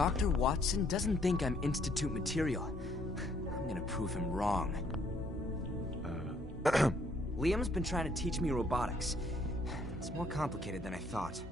Dr. Watson doesn't think I'm Institute material. I'm gonna prove him wrong. Liam's been trying to teach me robotics. It's more complicated than I thought.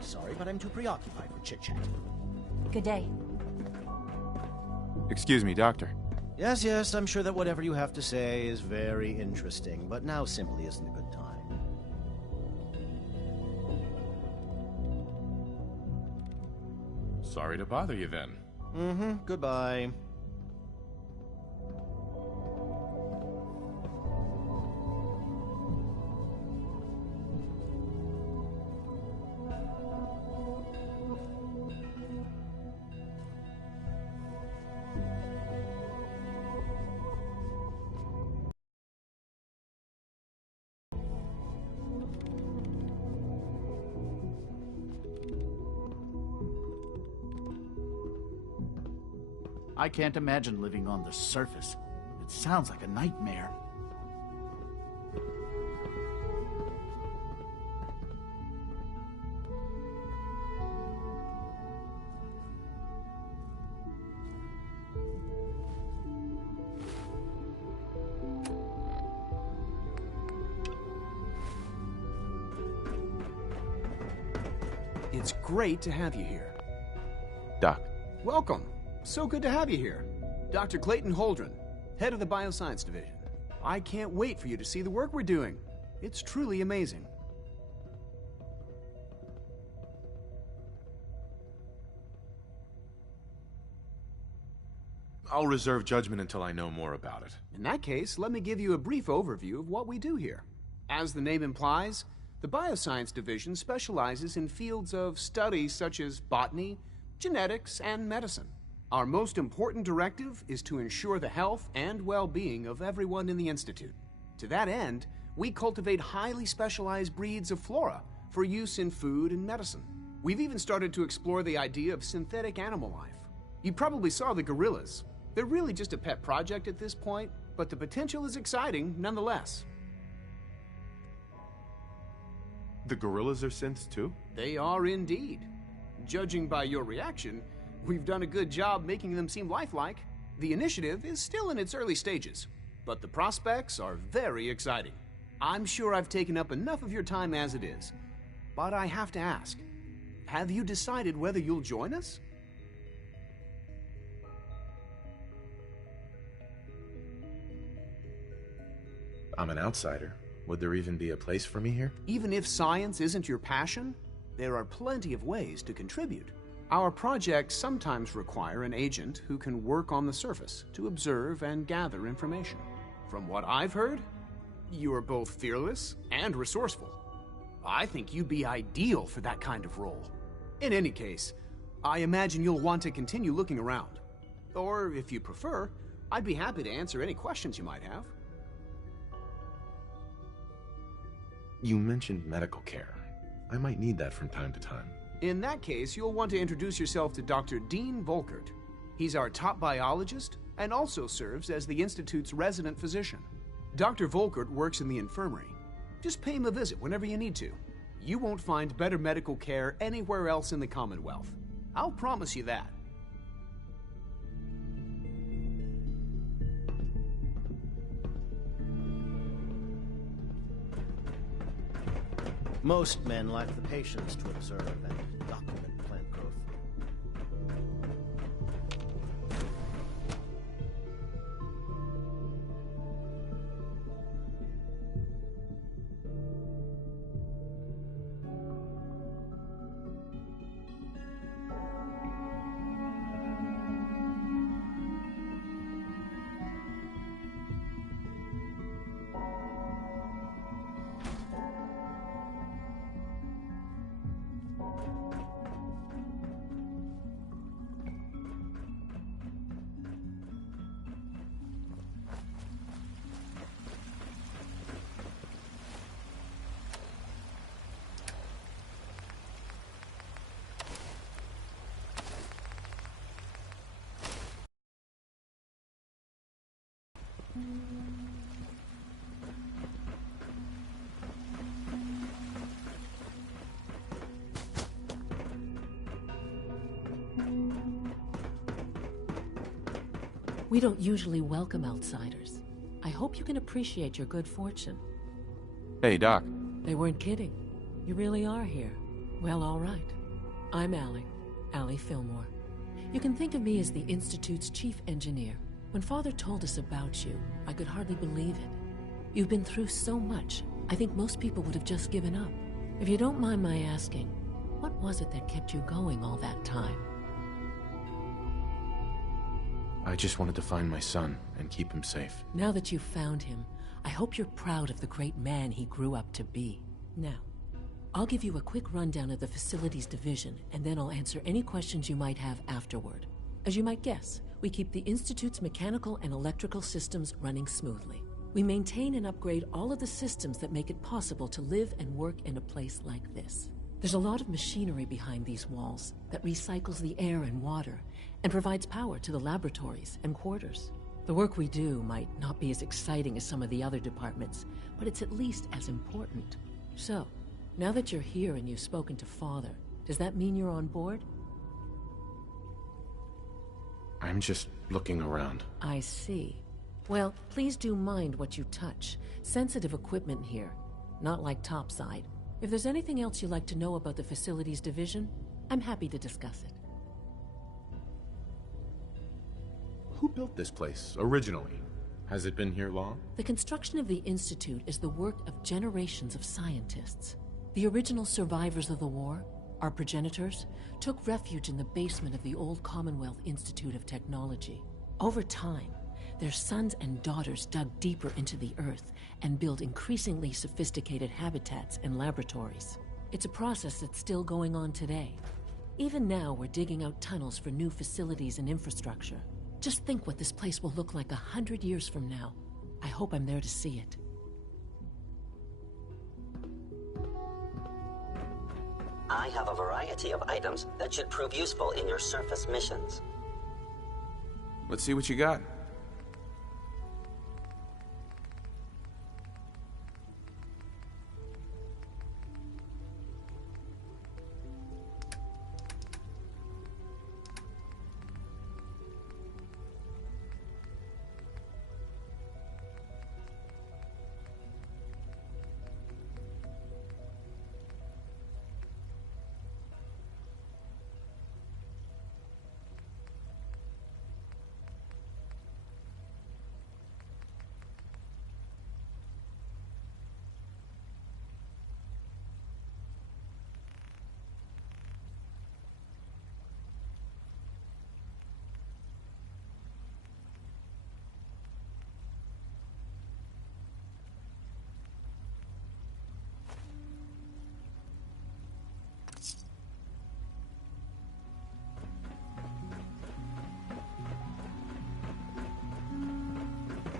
Sorry, but I'm too preoccupied for chit-chat. Good day. Excuse me, Doctor. Yes, I'm sure that whatever you have to say is very interesting, but now simply isn't a good time. Sorry to bother you then. Goodbye. I can't imagine living on the surface. It sounds like a nightmare. It's great to have you here. Doc. Welcome. So good to have you here. Dr. Clayton Holdren, head of the Bioscience Division. I can't wait for you to see the work we're doing. It's truly amazing. I'll reserve judgment until I know more about it. In that case, let me give you a brief overview of what we do here. As the name implies, the Bioscience Division specializes in fields of study such as botany, genetics, and medicine. Our most important directive is to ensure the health and well-being of everyone in the Institute. To that end, we cultivate highly specialized breeds of flora for use in food and medicine. We've even started to explore the idea of synthetic animal life. You probably saw the gorillas. They're really just a pet project at this point, but the potential is exciting nonetheless. The gorillas are synths too? They are indeed. Judging by your reaction, we've done a good job making them seem lifelike. The initiative is still in its early stages, but the prospects are very exciting. I'm sure I've taken up enough of your time as it is, but I have to ask, have you decided whether you'll join us? I'm an outsider. Would there even be a place for me here? Even if science isn't your passion, there are plenty of ways to contribute. Our projects sometimes require an agent who can work on the surface to observe and gather information. From what I've heard, you are both fearless and resourceful. I think you'd be ideal for that kind of role. In any case, I imagine you'll want to continue looking around. Or, if you prefer, I'd be happy to answer any questions you might have. You mentioned medical care. I might need that from time to time. In that case, you'll want to introduce yourself to Dr. Dean Volkert. He's our top biologist and also serves as the Institute's resident physician. Dr. Volkert works in the infirmary. Just pay him a visit whenever you need to. You won't find better medical care anywhere else in the Commonwealth. I'll promise you that. Most men lack the patience to observe and document plant growth. We don't usually welcome outsiders. I hope you can appreciate your good fortune. Hey, Doc. They weren't kidding. You really are here. Well, all right. I'm Allie Fillmore. You can think of me as the Institute's chief engineer. When Father told us about you, I could hardly believe it. You've been through so much, I think most people would have just given up. If you don't mind my asking, what was it that kept you going all that time? I just wanted to find my son and keep him safe. Now that you've found him, I hope you're proud of the great man he grew up to be. Now, I'll give you a quick rundown of the Facilities Division, and then I'll answer any questions you might have afterward. As you might guess, we keep the Institute's mechanical and electrical systems running smoothly. We maintain and upgrade all of the systems that make it possible to live and work in a place like this. There's a lot of machinery behind these walls that recycles the air and water and provides power to the laboratories and quarters. The work we do might not be as exciting as some of the other departments, but it's at least as important. So, now that you're here and you've spoken to Father, does that mean you're on board? I'm just looking around. I see. Well, please do mind what you touch. Sensitive equipment here, not like topside. If there's anything else you'd like to know about the Facilities Division, I'm happy to discuss it. Who built this place originally? Has it been here long? The construction of the Institute is the work of generations of scientists. The original survivors of the war, our progenitors, took refuge in the basement of the old Commonwealth Institute of Technology. Over time, their sons and daughters dug deeper into the earth and built increasingly sophisticated habitats and laboratories. It's a process that's still going on today. Even now, we're digging out tunnels for new facilities and infrastructure. Just think what this place will look like 100 years from now. I hope I'm there to see it. I have a variety of items that should prove useful in your surface missions. Let's see what you got.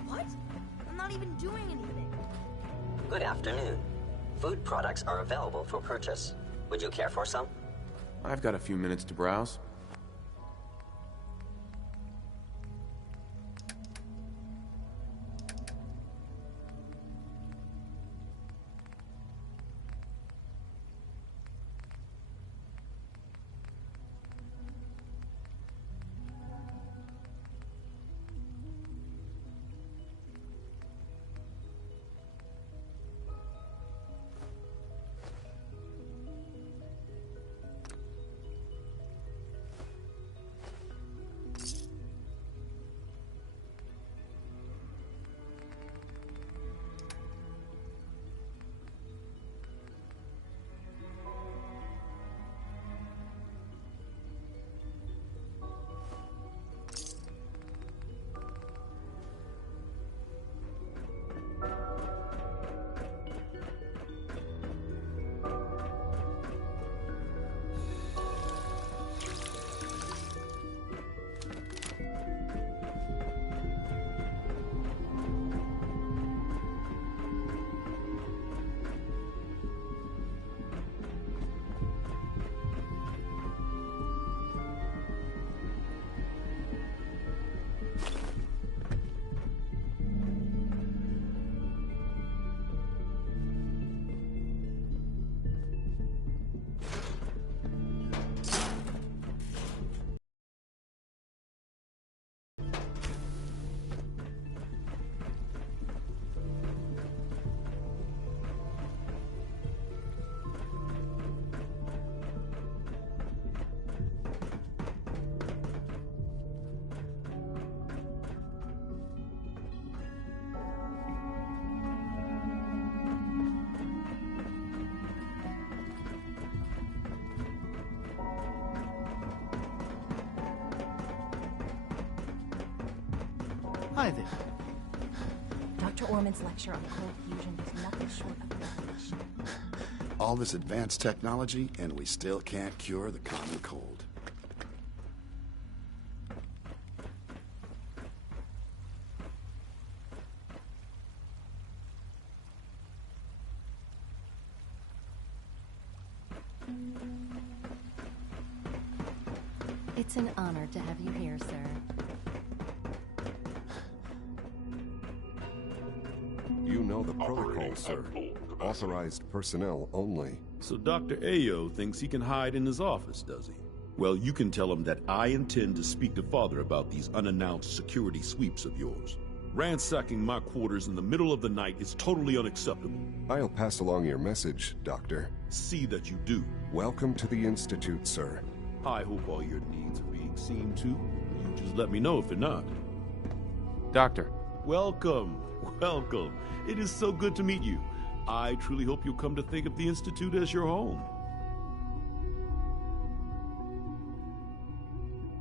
What? I'm not even doing anything. Good afternoon. Food products are available for purchase. Would you care for some? I've got a few minutes to browse. Hi there. Dr. Orman's lecture on cold fusion is nothing short of revelation. All this advanced technology, and we still can't cure the common cold. It's an honor to have you here, sir. You know the protocol, sir. Authorized personnel only. So Dr. Ayo thinks he can hide in his office, does he? Well, you can tell him that I intend to speak to Father about these unannounced security sweeps of yours. Ransacking my quarters in the middle of the night is totally unacceptable. I'll pass along your message, Doctor. See that you do. Welcome to the Institute, sir. I hope all your needs are being seen to. You just let me know if they're not. Doctor. Welcome. Welcome. It is so good to meet you. I truly hope you'll come to think of the Institute as your home.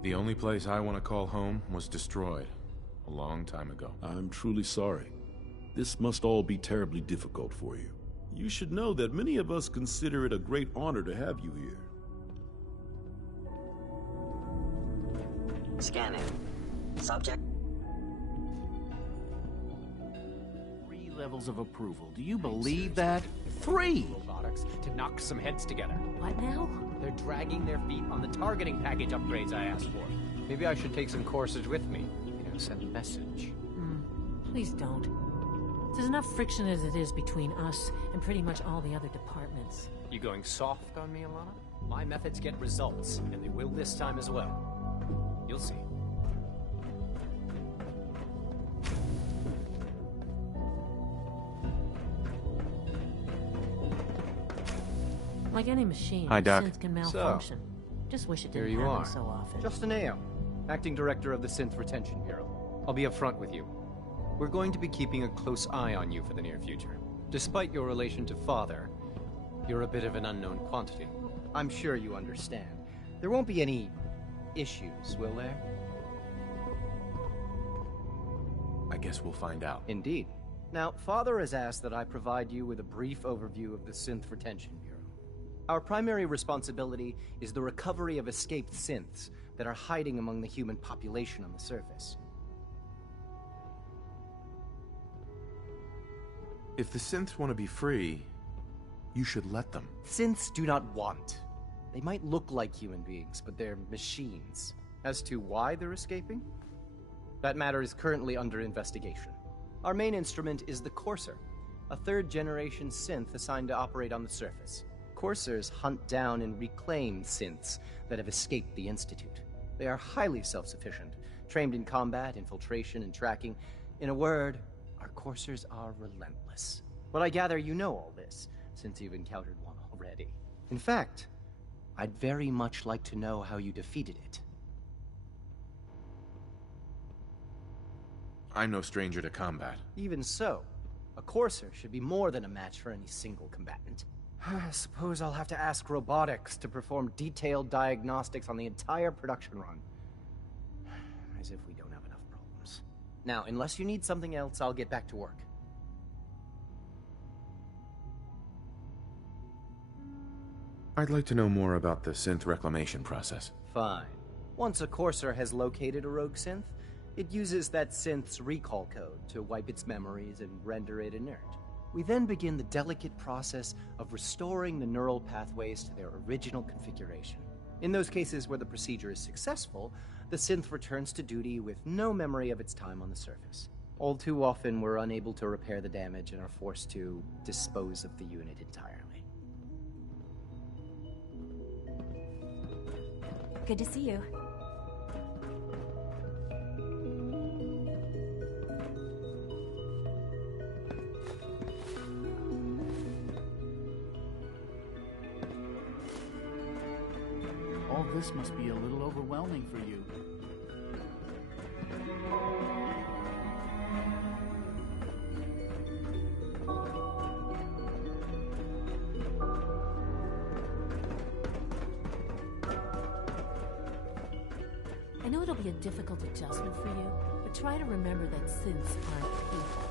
The only place I want to call home was destroyed a long time ago. I'm truly sorry. This must all be terribly difficult for you. You should know that many of us consider it a great honor to have you here. Scanning. Subject. 3 levels of approval. Do you believe that? 3! Robotics to knock some heads together. What now? They're dragging their feet on the targeting package upgrades I asked for. Maybe I should take some courses with me. You know, send a message. Please don't. There's enough friction as it is between us and pretty much all the other departments. You going soft on me, Alana? My methods get results, and they will this time as well. You'll see. Like any machine, Hi, Doc. synth can malfunction. Just wish it didn't Here you happen are. so often. Justin Ayo, Acting Director of the Synth Retention Bureau. I'll be upfront with you. We're going to be keeping a close eye on you for the near future. Despite your relation to Father, you're a bit of an unknown quantity. I'm sure you understand. There won't be any issues, will there? I guess we'll find out. Indeed. Now, Father has asked that I provide you with a brief overview of the Synth Retention Bureau. Our primary responsibility is the recovery of escaped synths that are hiding among the human population on the surface. If the synths want to be free, you should let them. Synths do not want. They might look like human beings, but they're machines. As to why they're escaping? That matter is currently under investigation. Our main instrument is the Courser, a third-generation synth assigned to operate on the surface. Coursers hunt down and reclaim synths that have escaped the Institute. They are highly self-sufficient, trained in combat, infiltration, and tracking. In a word, our Coursers are relentless. But I gather you know all this, since you've encountered one already. In fact, I'd very much like to know how you defeated it. I'm no stranger to combat. Even so, a Courser should be more than a match for any single combatant. I suppose I'll have to ask robotics to perform detailed diagnostics on the entire production run. As if we don't have enough problems. Now, unless you need something else, I'll get back to work. I'd like to know more about the synth reclamation process. Fine. Once a Courser has located a rogue synth, it uses that synth's recall code to wipe its memories and render it inert. We then begin the delicate process of restoring the neural pathways to their original configuration. In those cases where the procedure is successful, the synth returns to duty with no memory of its time on the surface. All too often, we're unable to repair the damage and are forced to dispose of the unit entirely. Good to see you. All this must be a little overwhelming for you. I know it'll be a difficult adjustment for you, but Try to remember that synths aren't people.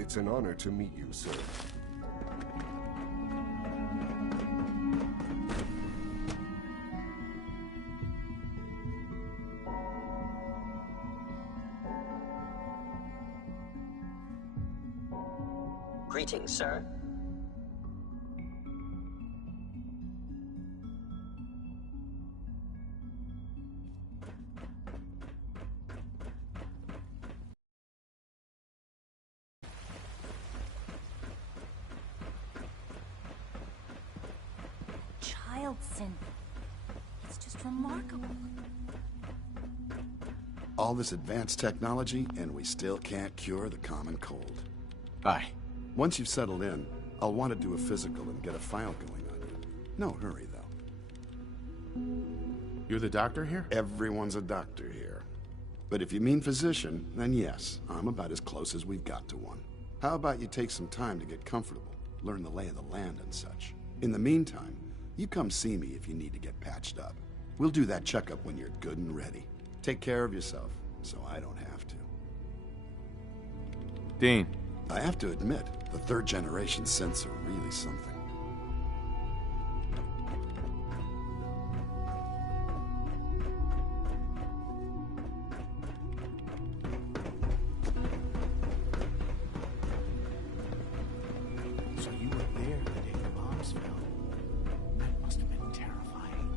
It's an honor to meet you, sir. Greetings, sir. Child synth. It's just remarkable. All this advanced technology, and we still can't cure the common cold. Aye. Once you've settled in, I'll want to do a physical and get a file going on you. No hurry, though. You're the doctor here? Everyone's a doctor here. But if you mean physician, then yes, I'm about as close as we've got to one. How about you take some time to get comfortable, learn the lay of the land and such. In the meantime, you come see me if you need to get patched up. We'll do that checkup when you're good and ready. Take care of yourself, so I don't have to. Dean. I have to admit, the third-generation synths are really something. So you were there the day the bombs fell. That must have been terrifying.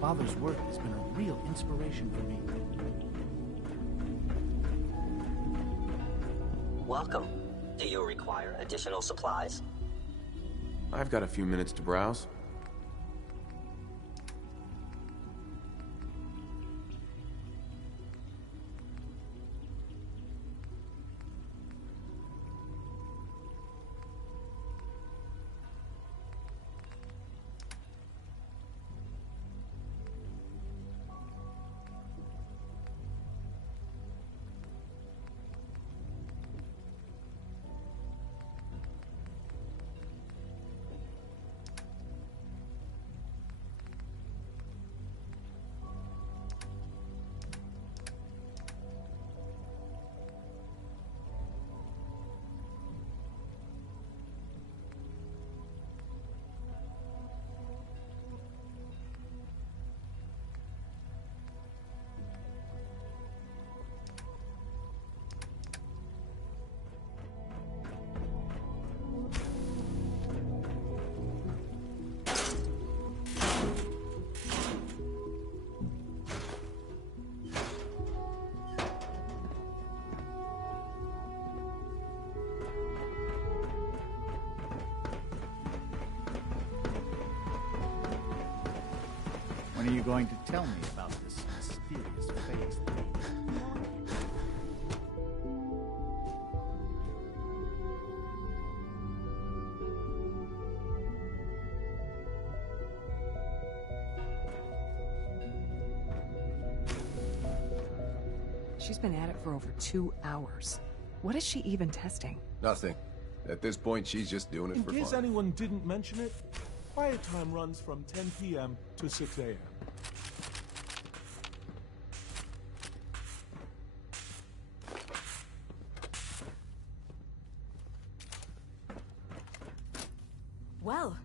Father's work has been a real inspiration for me. Welcome. Do you require additional supplies? I've got a few minutes to browse. When are you going to tell me about this mysterious phase? She's been at it for over 2 hours. What is she even testing? Nothing. At this point, she's just doing it for fun. In case anyone didn't mention it, quiet time runs from 10 p.m. to 6 a.m. Well,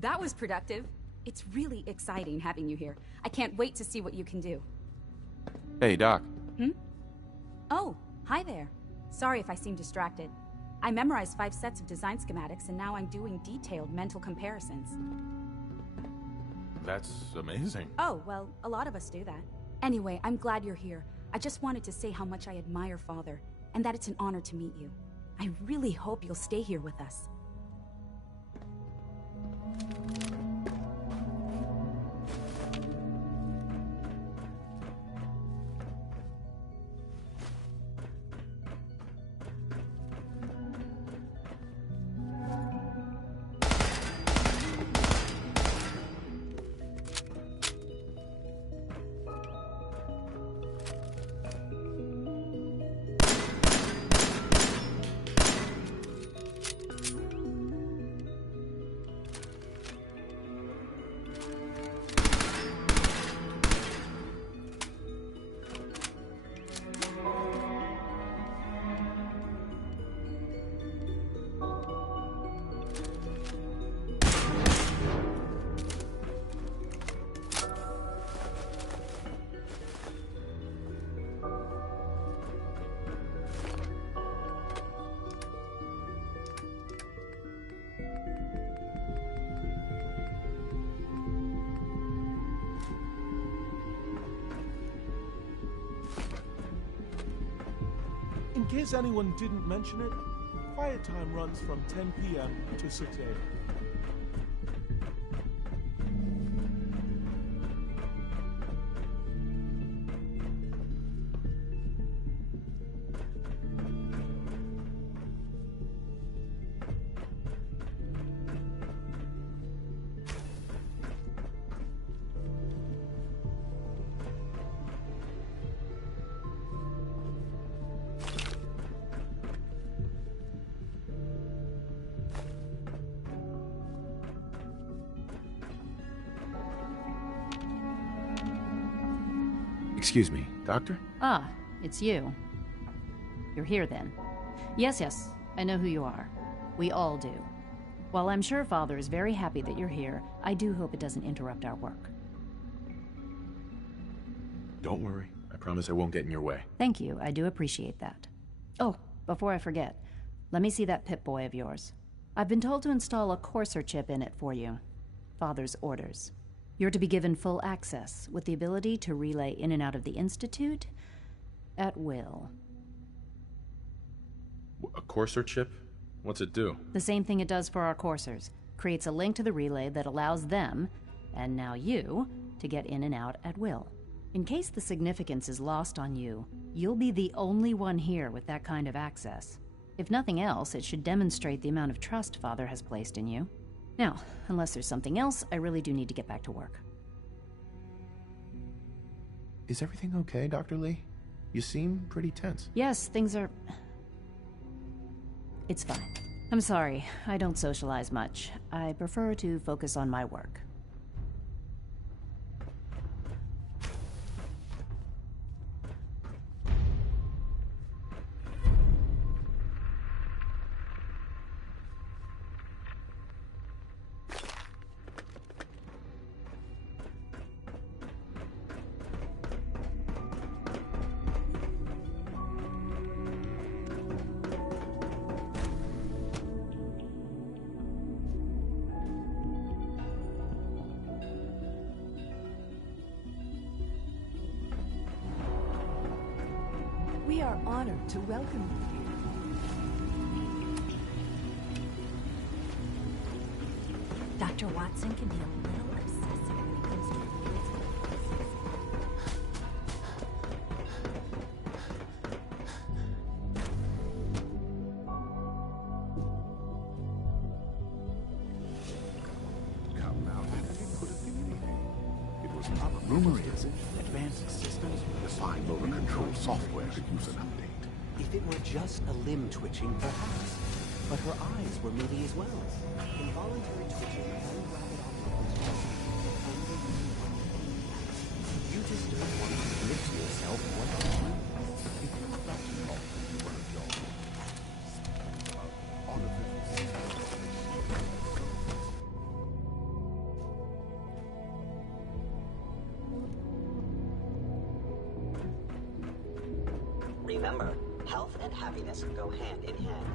that was productive. It's really exciting having you here. I can't wait to see what you can do. Hey, Doc. Oh, hi there. Sorry if I seem distracted. I memorized 5 sets of design schematics, and now I'm doing detailed mental comparisons. that's amazing. Oh, well, a lot of us do that. Anyway, I'm glad you're here. I just wanted to say how much I admire Father, and that it's an honor to meet you. I really hope you'll stay here with us. In case anyone didn't mention it, quiet time runs from 10 p.m. to 6 a.m. Excuse me, Doctor? Ah, it's you. You're here then. Yes, I know who you are. We all do. While I'm sure Father is very happy that you're here, I do hope it doesn't interrupt our work. Don't worry. I promise I won't get in your way. Thank you, I do appreciate that. Oh, before I forget, let me see that Pip-Boy of yours. I've been told to install a Courser chip in it for you. Father's orders. You're to be given full access, with the ability to relay in and out of the Institute at will. A Courser chip? What's it do? The same thing it does for our coursers. Creates a link to the relay that allows them, and now you, to get in and out at will. In case the significance is lost on you, you'll be the only one here with that kind of access. If nothing else, it should demonstrate the amount of trust Father has placed in you. Now, unless there's something else, I really do need to get back to work. Is everything okay, Dr. Lee? You seem pretty tense. Yes, things are... It's fine. I'm sorry, I don't socialize much. I prefer to focus on my work. We are honored to welcome you here. Dr. Watson can be a little obsessive when it comes to fields and Come now, it could have been anything. It was not rumor is advanced systems with fine motor control software could use an update. If it were just a limb twitching, perhaps. But her eyes were moving as well. Involuntary twitching and rapid operations. You just don't want to admit to yourself what you do. If you were about to talk to one of your Remember, health and happiness go hand in hand.